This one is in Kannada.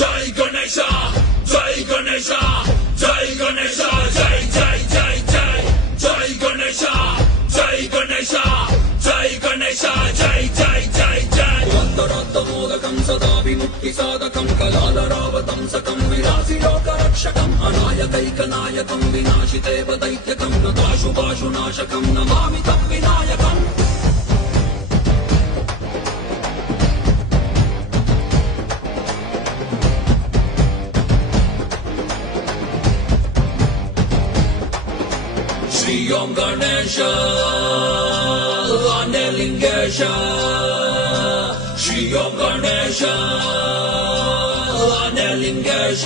ಜೈ ಗಣೇಶ ಜೈ ಗಣೇಶ ಜೈ ಗಣೇಶ ಜೈ ಜೈ ಜೈ ಜೈ ಜೈ ಗಣೇಶ ಜೈ ಗಣೇಶ ಜೈ ಗಣೇಶ ಜೈ ಜೈ ಜೈ ಜೈ ವಂದನಾರ್ಥಮೋದಕಂ ಸದಾ ವಿಮುಕ್ತಿ ಸಾಧಕಂ ಕಲಾಲರಾವತಂ ಸಕಂ ವಿಲಾಸಿ ಲೋಕರಕ್ಷಕಂ ಅನಾಯಕೈಕನಾಯಕಂ ವಿನಾಶಿತೇವ ದೈತ್ಯಕಂ ನತಾಶುಭಾಶುನಾಶಕಂ ನಮಾಮಿ ತಂ ವಿನಾಯಕಂ ಶ್ರೀ ಓಂ ಗಣೇಶ ಆನೆಲಿಂಗೇಶ ಶ್ರೀ ಓಂ ಗಣೇಶ ಆನೆಲಿಂಗೇಶ